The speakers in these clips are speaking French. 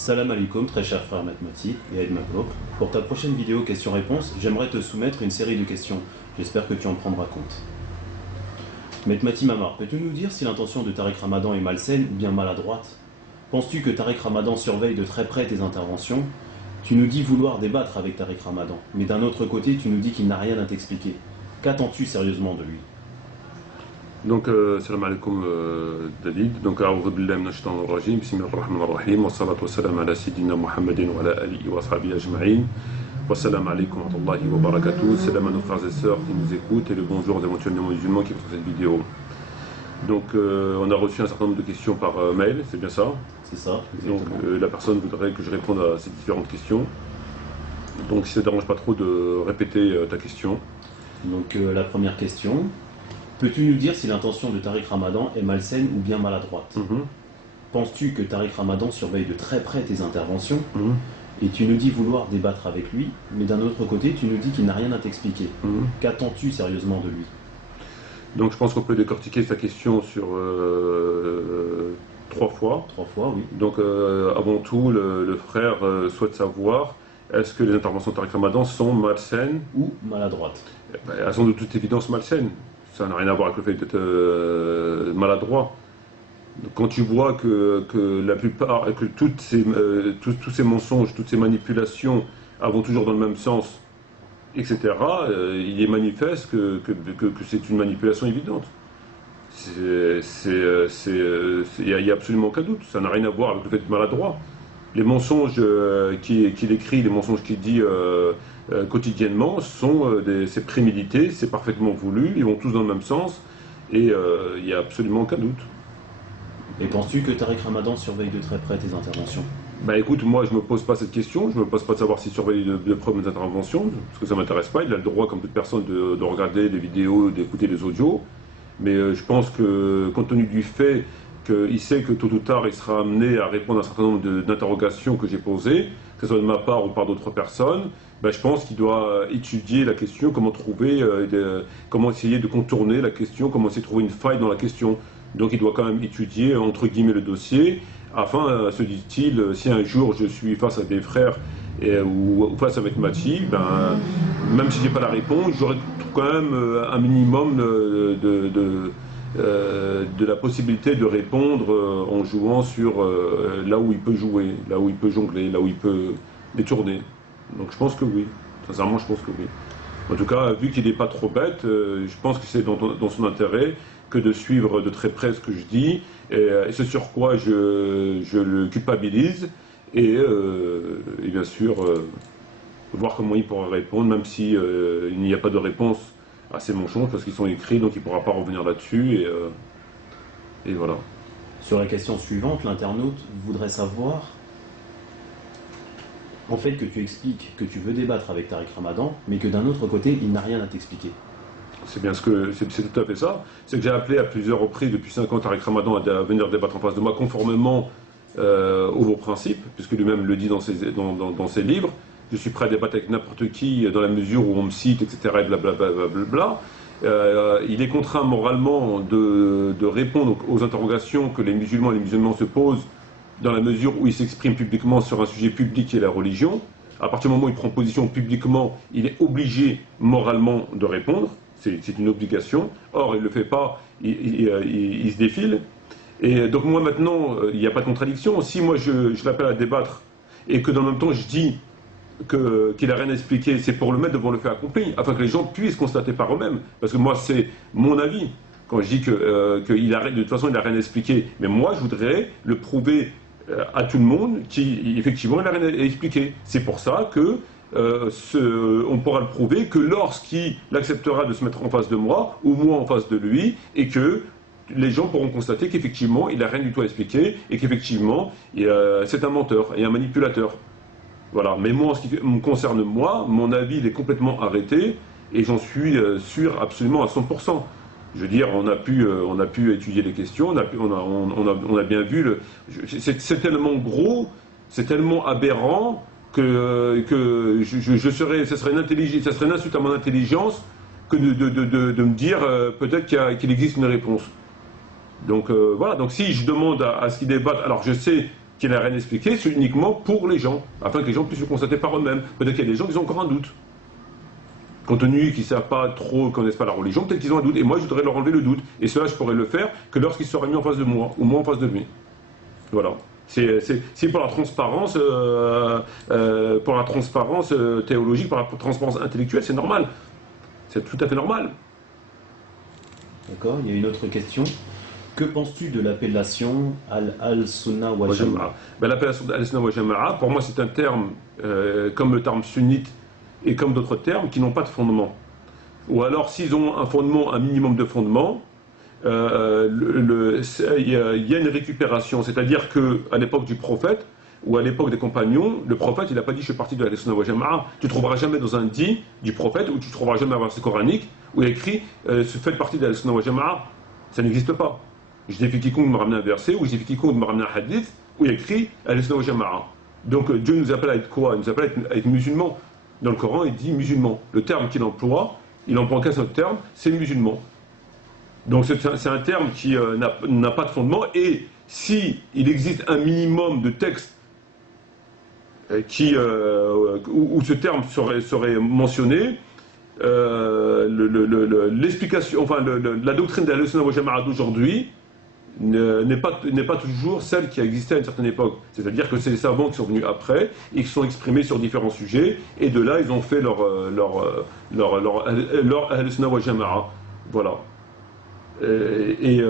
Salam alaikum, très cher frère Matmati et Aïd Mabrouk. Pour ta prochaine vidéo questions-réponses, j'aimerais te soumettre une série de questions. J'espère que tu en prendras compte. Matmati Mamar, peux-tu nous dire si l'intention de Tariq Ramadan est malsaine ou bien maladroite? Penses-tu que Tariq Ramadan surveille de très près tes interventions? Tu nous dis vouloir débattre avec Tariq Ramadan, mais d'un autre côté, tu nous dis qu'il n'a rien à t'expliquer. Qu'attends-tu sérieusement de lui? Donc, salam alaikum David. Donc, a'udhu billahi minash shaitanir rajim. Bismillahir rahmanir rahim. Wa salatu wa salam ala sayyidina Muhammadin wa ala alihi wa sahbihi ajma'in. Wa salam alaikum wa rahmatullahi wa barakatuh. Salam à nos frères et sœurs qui nous écoutent et le bonjour aux éventuellement musulmans qui écoutent cette vidéo. Donc, on a reçu un certain nombre de questions par mail, c'est bien ça? C'est ça, donc la personne voudrait que je réponde à ces différentes questions. Donc, si ça ne dérange pas trop de répéter ta question. Donc, la première question. Peux-tu nous dire si l'intention de Tariq Ramadan est malsaine ou bien maladroite? Penses-tu que Tariq Ramadan surveille de très près tes interventions? Et tu nous dis vouloir débattre avec lui, mais d'un autre côté, tu nous dis qu'il n'a rien à t'expliquer. Qu'attends-tu sérieusement de lui? Donc je pense qu'on peut décortiquer sa question sur 3 fois. 3 fois, oui. Donc avant tout, le frère souhaite savoir, est-ce que les interventions de Tariq Ramadan sont malsaines ou maladroites? Elles sont de toute évidence malsaines. Ça n'a rien à voir avec le fait d'être maladroit. Quand tu vois que la plupart, que tous ces mensonges, toutes ces manipulations vont toujours dans le même sens, etc., il est manifeste que c'est une manipulation évidente. Il n'y a absolument aucun doute. Ça n'a rien à voir avec le fait d'être maladroit. Les mensonges qu'il écrit, les mensonges qu'il dit quotidiennement c'est prémédité, c'est parfaitement voulu, ils vont tous dans le même sens et il n'y a absolument aucun doute. Et penses-tu que Tariq Ramadan surveille de très près tes interventions? Bah écoute, moi je me pose pas cette question, je me pose pas de savoir s'il surveille de près mes interventions, parce que ça m'intéresse pas, il a le droit comme toute personne de regarder des vidéos, d'écouter des audios, mais je pense que compte tenu du fait qu'il sait que tôt ou tard il sera amené à répondre à un certain nombre d'interrogations que j'ai posées, que ce soit de ma part ou par d'autres personnes, ben, je pense qu'il doit étudier la question, comment trouver, comment essayer de contourner la question, comment essayer de trouver une faille dans la question. Donc il doit quand même étudier entre guillemets le dossier, afin, se dit-il, si un jour je suis face à des frères ou face avec Mathieu, ben, même si j'ai pas la réponse, j'aurai quand même un minimum de la possibilité de répondre en jouant sur là où il peut jouer, là où il peut jongler, là où il peut détourner. Donc je pense que oui, sincèrement je pense que oui. En tout cas, vu qu'il n'est pas trop bête, je pense que c'est dans son intérêt que de suivre de très près ce que je dis, et c'est sur quoi je le culpabilise, et bien sûr voir comment il pourra répondre, même si il n'y a pas de réponse à ces mensonges, parce qu'ils sont écrits, donc il ne pourra pas revenir là-dessus, et voilà. Sur la question suivante, l'internaute voudrait savoir, en fait, que tu expliques que tu veux débattre avec Tariq Ramadan, mais que d'un autre côté, il n'a rien à t'expliquer. C'est bien c'est tout à fait ça. C'est que j'ai appelé à plusieurs reprises depuis 5 ans Tariq Ramadan à venir débattre en face de moi, conformément aux vos principes, puisque lui-même le dit dans ses livres. Je suis prêt à débattre avec n'importe qui dans la mesure où on me cite, etc. et blablabla. Il est contraint moralement de répondre aux interrogations que les musulmans et les musulmans se posent dans la mesure où il s'exprime publiquement sur un sujet public qui est la religion. À partir du moment où il prend position publiquement, il est obligé moralement de répondre. C'est une obligation. Or, il ne le fait pas, il se défile. Et donc moi maintenant, il n'y a pas de contradiction. Si moi je l'appelle à débattre et que dans le même temps je dis qu'il n'a rien à expliquer, c'est pour le mettre devant le fait accompli, afin que les gens puissent constater par eux-mêmes. Parce que moi, c'est mon avis. Quand je dis qu'il arrête, de toute façon, il n'a rien à expliquer. Mais moi, je voudrais le prouver à tout le monde qu'effectivement, il n'a rien à expliquer. C'est pour ça que on pourra le prouver que lorsqu'il acceptera de se mettre en face de moi, ou moi en face de lui, et que les gens pourront constater qu'effectivement, il n'a rien du tout à expliquer, et qu'effectivement, c'est un menteur et un manipulateur. Voilà, mais moi, en ce qui me concerne moi, mon avis il est complètement arrêté et j'en suis sûr absolument à 100%. Je veux dire, on a pu étudier les questions, on a bien vu, c'est tellement gros, c'est tellement aberrant que ça serait une insulte à mon intelligence que de me dire peut-être qu'il existe une réponse. Donc voilà, donc si je demande à ce qu'ils débattent, alors je sais qui n'a rien expliqué, c'est uniquement pour les gens, afin que les gens puissent le constater par eux-mêmes. Peut-être qu'il y a des gens qui ont encore un doute. Compte tenu qu'ils ne savent pas trop, ne connaissent pas la religion, peut-être qu'ils ont un doute. Et moi, je voudrais leur enlever le doute. Et cela, je pourrais le faire que lorsqu'ils seraient mis en face de moi, ou moi en face de lui. Voilà. C'est pour la transparence, théologique, pour la transparence intellectuelle, c'est normal. C'est tout à fait normal. D'accord, il y a une autre question. Que penses-tu de l'appellation Al-Sunnah wa Jama'a? L'appellation Al-Sunnah wa Jama'a, pour moi, c'est un terme, comme le terme sunnite et comme d'autres termes, qui n'ont pas de fondement. Ou alors, s'ils ont un fondement, un minimum de fondement, il y a une récupération. C'est-à-dire qu'à l'époque du prophète, ou à l'époque des compagnons, le prophète, il n'a pas dit « je fais partie de Al-Sunnah wa Jama'a ». Tu ne trouveras jamais dans un dit du prophète, ou tu ne trouveras jamais un verset coranique, où il y a écrit « faites partie de Al-Sunnah wa Jama'a ». Ça n'existe pas. Je défie quiconque de me ramener un verset, ou je défie quiconque de me ramener un hadith, où il y a écrit Al-Sunnah wa Jama'a. Donc Dieu nous appelle à être quoi? Il nous appelle à être musulmans. Dans le Coran, il dit musulman. Le terme qu'il emploie, il n'emploie qu'un seul terme, c'est musulman. Donc c'est un terme qui n'a pas de fondement, et si il existe un minimum de textes où ce terme serait mentionné, l'explication, enfin la doctrine de Al-Sunnah wa Jama'a d'aujourd'hui n'est pas toujours celle qui a existé à une certaine époque. C'est-à-dire que c'est les savants qui sont venus après et qui sont exprimés sur différents sujets, et de là ils ont fait leur Al-Sunnah wa Jama'a. Voilà. Et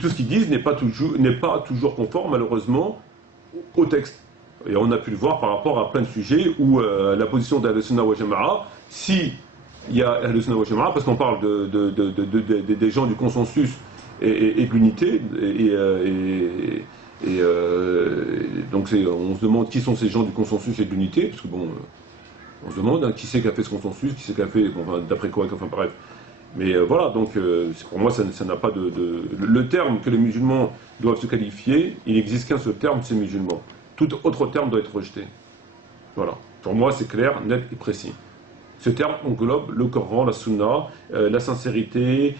tout ce qu'ils disent n'est pas toujours conforme, malheureusement, au texte. Et on a pu le voir par rapport à plein de sujets où la position d'Al-Sunnah wa Jama'a, si il y a Al-Sunnah wa Jama'a, parce qu'on parle des gens du consensus et de l'unité, donc on se demande qui sont ces gens du consensus et de l'unité, parce que bon, on se demande qui c'est qui a fait ce consensus, qui c'est qui a fait, bon, enfin, d'après quoi, enfin bref. Mais voilà, donc pour moi, ça n'a pas le terme que les musulmans doivent se qualifier, il n'existe qu'un seul terme, c'est musulman. Tout autre terme doit être rejeté. Voilà. Pour moi, c'est clair, net et précis. Ce terme englobe le Coran, la Sunna, la sincérité,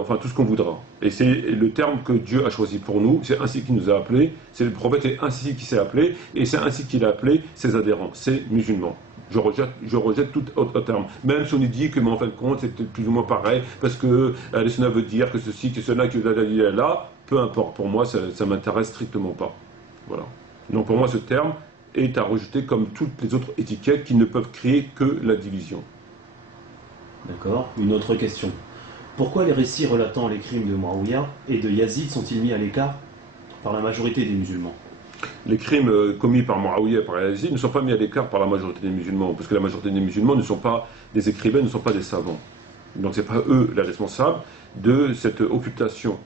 enfin tout ce qu'on voudra. Et c'est le terme que Dieu a choisi pour nous, c'est ainsi qu'il nous a appelés, c'est le prophète, c'est ainsi qu'il s'est appelé, et c'est ainsi qu'il a appelé ses adhérents, c'est musulmans. Je rejette tout autre terme. Même si on dit que, mais en fin de compte, c'est plus ou moins pareil, parce que le Sunna veut dire que ceci, que cela, que là, peu importe. Pour moi, ça ne m'intéresse strictement pas. Voilà. Donc pour moi, ce terme est à rejeter comme toutes les autres étiquettes qui ne peuvent créer que la division. D'accord. Une autre question. Pourquoi les récits relatant les crimes de Muawiyah et de Yazid sont-ils mis à l'écart par la majorité des musulmans? Les crimes commis par Muawiyah et par Yazid ne sont pas mis à l'écart par la majorité des musulmans, parce que la majorité des musulmans ne sont pas des écrivains, ne sont pas des savants. Donc ce n'est pas eux les responsables de cette occultation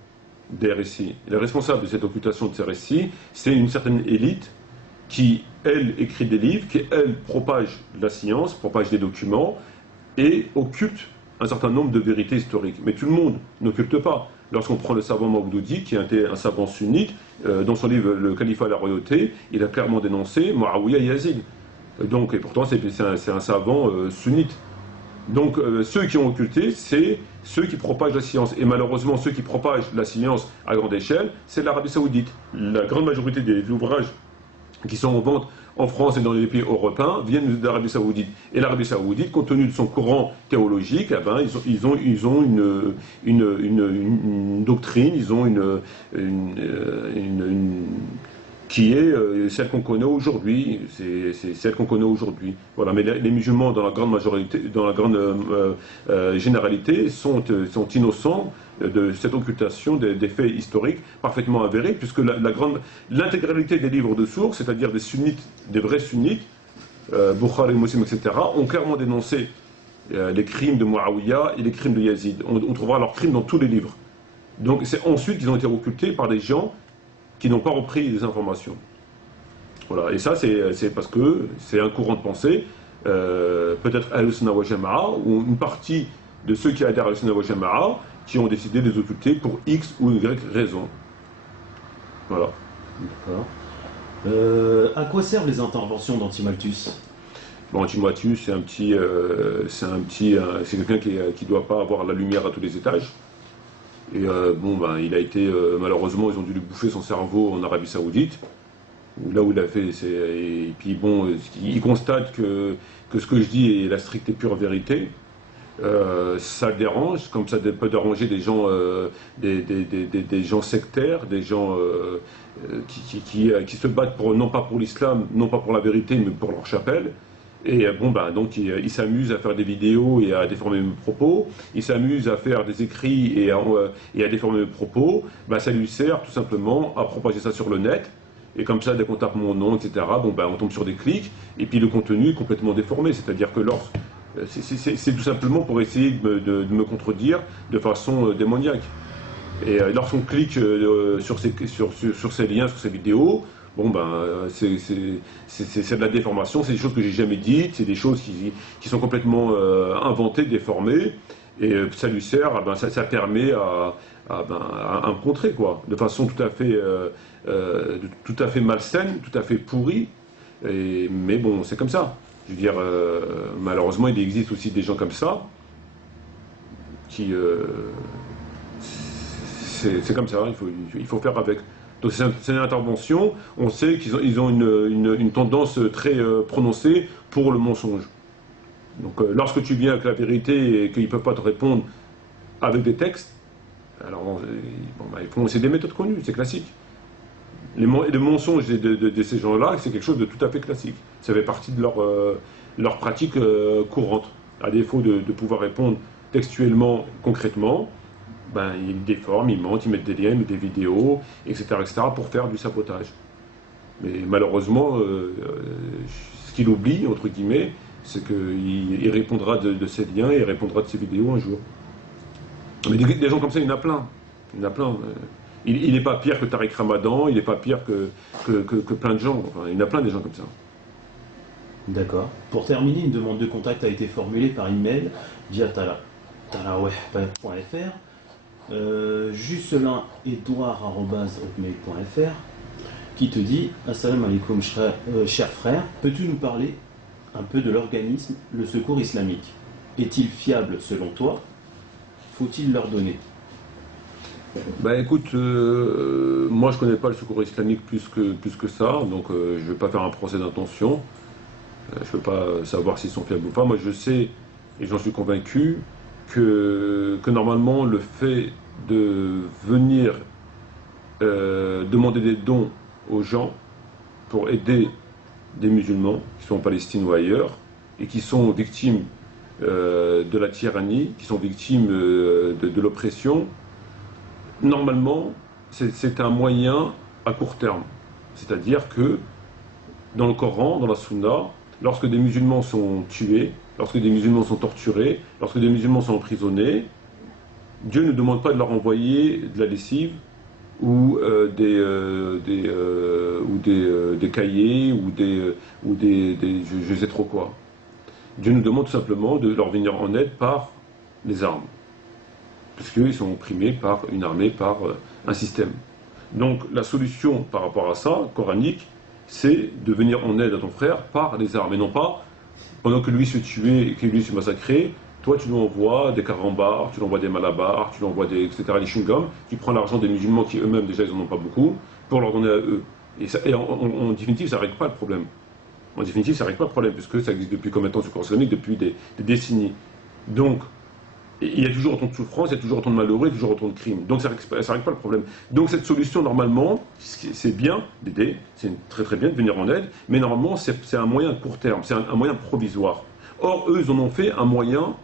des récits. Les responsables de cette occultation de ces récits, c'est une certaine élite qui, elle, écrit des livres, qui, elle, propage la science, propage des documents, et occulte un certain nombre de vérités historiques. Mais tout le monde n'occulte pas. Lorsqu'on prend le savant Maoudoudi, qui était un savant sunnite, dans son livre Le Califat et la royauté, il a clairement dénoncé Muawiyah et Yazid. Donc, et pourtant, c'est un savant sunnite. Donc, ceux qui ont occulté, c'est ceux qui propagent la science. Et malheureusement, ceux qui propagent la science à grande échelle, c'est l'Arabie Saoudite. La grande majorité des ouvrages qui sont en vente en France et dans les pays européens viennent d'Arabie Saoudite. Et l'Arabie Saoudite, compte tenu de son courant théologique, eh ben, ils ont une doctrine, ils ont qui est celle qu'on connaît aujourd'hui. C'est celle qu'on connaît aujourd'hui. Voilà. Mais les musulmans, dans la grande majorité, dans la grande généralité, sont innocents de cette occultation des faits historiques parfaitement avérés, puisque l'intégralité des livres de sources, c'est-à-dire des sunnites, des vrais sunnites, Bukhari, Muslim, etc., ont clairement dénoncé les crimes de Muawiyah et les crimes de Yazid. On trouvera leurs crimes dans tous les livres. Donc c'est ensuite qu'ils ont été occultés par des gens qui n'ont pas repris les informations. Voilà. Et ça, c'est parce que c'est un courant de pensée, peut-être Al-Sunnah wa Jama'a, ou une partie de ceux qui adhèrent à Al-Sunnah wa Jama'a, qui ont décidé de les occulter pour X ou Y raison. Voilà. D'accord. À quoi servent les interventions d'Antimalthus? Bon, Antimalthus, c'est quelqu'un qui ne doit pas avoir la lumière à tous les étages. Et il a été, malheureusement, ils ont dû lui bouffer son cerveau en Arabie Saoudite. Là où il a fait, et puis bon, il constate que ce que je dis est la stricte et pure vérité. Ça le dérange, comme ça peut déranger des gens, des gens sectaires, des gens qui se battent pour, non pas pour l'islam, non pas pour la vérité, mais pour leur chapelle. Et bon, ben, donc il s'amuse à faire des vidéos et à déformer mes propos, il s'amuse à faire des écrits et à déformer mes propos. Ben, ça lui sert tout simplement à propager ça sur le net. Et comme ça, dès qu'on tape mon nom, etc., bon, ben, on tombe sur des clics, et puis le contenu est complètement déformé. C'est-à-dire que c'est tout simplement pour essayer de me contredire de façon démoniaque. Et lorsqu'on clique sur ces liens, sur ces vidéos, bon ben c'est de la déformation, c'est des choses que j'ai jamais dites, c'est des choses qui sont complètement inventées, déformées, et ça lui sert, ben, ça permet à me contrer, quoi, de façon tout à fait malsaine, tout à fait pourrie, mais bon, c'est comme ça. Je veux dire, malheureusement, il existe aussi des gens comme ça, qui... c'est comme ça, il faut faire avec. Donc c'est une intervention, on sait qu'ils ont une tendance très prononcée pour le mensonge. Donc lorsque tu viens avec la vérité et qu'ils ne peuvent pas te répondre avec des textes, alors bon, bah, ils font aussi des méthodes connues, c'est classique. Le mensonge de ces gens-là, c'est quelque chose de tout à fait classique. Ça fait partie de leur pratique courante. À défaut de pouvoir répondre textuellement, concrètement, ben, ils déforment, ils mentent, ils mettent des liens, ils mettent des vidéos, etc., pour faire du sabotage. Mais malheureusement, ce qu'il oublie, entre guillemets, c'est qu'il répondra de ces liens et il répondra de ces vidéos un jour. Mais des gens comme ça, il y en a plein. Il y en a plein. Il n'est pas pire que Tariq Ramadan, il n'est pas pire que plein de gens. Enfin, il y en a plein des gens comme ça. D'accord. Pour terminer, une demande de contact a été formulée par email via talaweh.fr. Juscelin-Edouard@hotmail.fr qui te dit Assalamu alaikum cher frère, peux-tu nous parler un peu de l'organisme le Secours Islamique? Est-il fiable selon toi? Faut-il leur donner? Ben écoute, moi je connais pas le Secours Islamique plus que ça, donc je ne vais pas faire un procès d'intention. Je ne peux pas savoir s'ils sont fiables ou pas. Moi je sais, et j'en suis convaincu, que normalement le fait de venir demander des dons aux gens pour aider des musulmans qui sont en Palestine ou ailleurs et qui sont victimes de la tyrannie, qui sont victimes de l'oppression, normalement c'est un moyen à court terme. C'est-à-dire que dans le Coran, dans la Sunna, lorsque des musulmans sont tués, lorsque des musulmans sont torturés, lorsque des musulmans sont emprisonnés, Dieu ne demande pas de leur envoyer de la lessive ou des cahiers ou je sais trop quoi. Dieu nous demande tout simplement de leur venir en aide par les armes, puisqu'ils sont opprimés par une armée, par un système. Donc la solution par rapport à ça, coranique, c'est de venir en aide à ton frère par les armes, et non pas pendant que lui se tuait et que lui se massacrait, toi tu lui envoies des carambars, tu lui envoies des malabars, tu lui envoies des chewing-gums, tu prends l'argent des musulmans qui eux-mêmes déjà ils n'en ont pas beaucoup, pour leur donner à eux. Et en définitive, ça ne règle pas le problème. En définitive, ça ne règle pas le problème, puisque ça existe depuis combien de temps ce Secours Islamique? Depuis des décennies. Donc, il y a toujours autant de souffrance, il y a toujours autant de malheureux, il y a toujours autant de crimes. Donc ça ne règle pas le problème. Donc cette solution, normalement, c'est bien d'aider, c'est très très bien de venir en aide, mais normalement c'est un moyen à court terme, c'est un moyen provisoire. Or, eux, ils en ont fait un moyen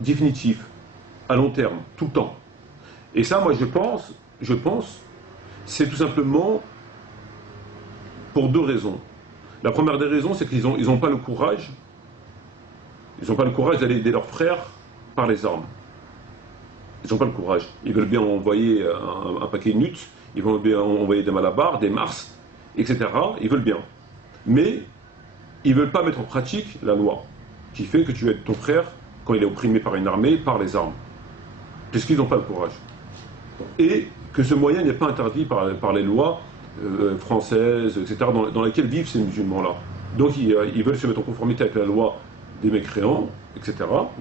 définitif, à long terme, tout le temps. Et ça, moi je pense, c'est tout simplement pour deux raisons. La première des raisons, c'est qu'ils n'ont pas le courage, d'aller aider leurs frères par les armes. Ils n'ont pas le courage. Ils veulent bien envoyer un paquet de nuts, ils veulent bien envoyer des malabars, des mars, etc. Ils veulent bien. Mais ils ne veulent pas mettre en pratique la loi qui fait que tu aides ton frère quand il est opprimé par une armée, par les armes. Puisqu'ils n'ont pas le courage. Et que ce moyen n'est pas interdit par les lois françaises, etc., dans lesquelles vivent ces musulmans-là. Donc ils veulent se mettre en conformité avec la loi des mécréants, etc.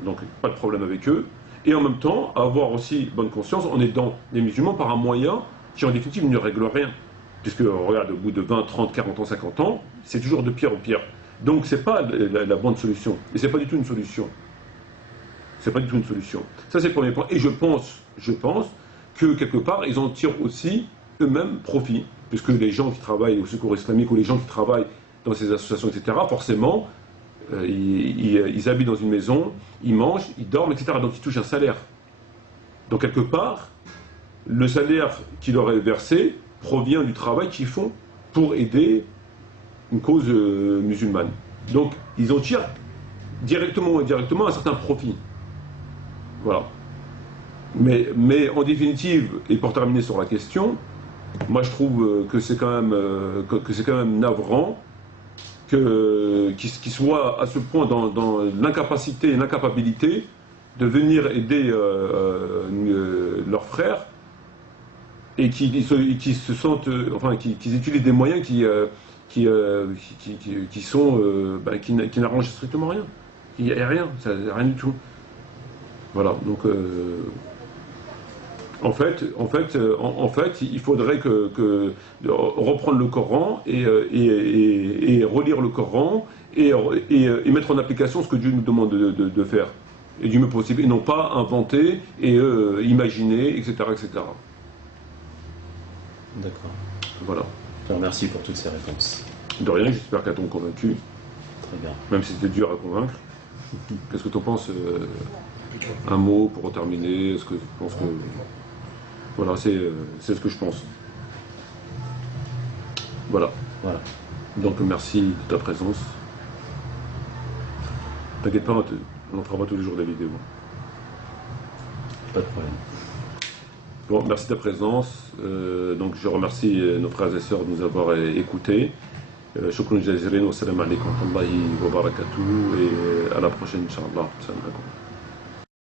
Donc pas de problème avec eux. Et en même temps, avoir aussi bonne conscience en aidant les musulmans par un moyen qui en définitive ne règle rien. puisque regarde, au bout de 20, 30, 40 ans, 50 ans, c'est toujours de pire en pire. Donc c'est pas la bonne solution, et c'est pas du tout une solution. C'est pas du tout une solution. Ça c'est le premier point, et je pense que quelque part, ils en tirent aussi eux-mêmes profit, puisque les gens qui travaillent au Secours islamique ou les gens qui travaillent dans ces associations, etc., forcément, ils habitent dans une maison, ils mangent, ils dorment, etc., donc ils touchent un salaire. Donc quelque part, le salaire qui leur est versé provient du travail qu'ils font pour aider une cause musulmane. Donc ils en tirent directement ou indirectement un certain profit. Voilà. Mais en définitive, et pour terminer sur la question, moi je trouve que c'est quand même navrant qu'ils soient à ce point dans l'incapacité et l'incapabilité de venir aider leurs frères et qu'ils se sentent, enfin qu'ils utilisent des moyens qui n'arrangent strictement rien. Il n'y a rien, rien du tout. Voilà, donc en fait, il faudrait reprendre le Coran et relire le Coran et mettre en application ce que Dieu nous demande de faire, et du mieux possible, et non pas inventer et imaginer, etc., etc. D'accord. Voilà. Je te remercie pour toutes ces réponses. De rien, j'espère qu'elles t'ont convaincu, Très bien. même si c'était dur à convaincre. Qu'est-ce que tu en penses un mot pour terminer? Est-ce que tu penses que... Voilà, c'est ce que je pense. Voilà. Voilà. Donc merci de ta présence. T'inquiète pas, on en fera pas tous les jours des vidéos. Pas de problème. Bon, merci de ta présence. Donc je remercie nos frères et sœurs de nous avoir écoutés. Shukran jazilan wa salam alaikum wa rahmatullahi wa barakatuh, et à la prochaine, Inch'Allah. Salam alaikum.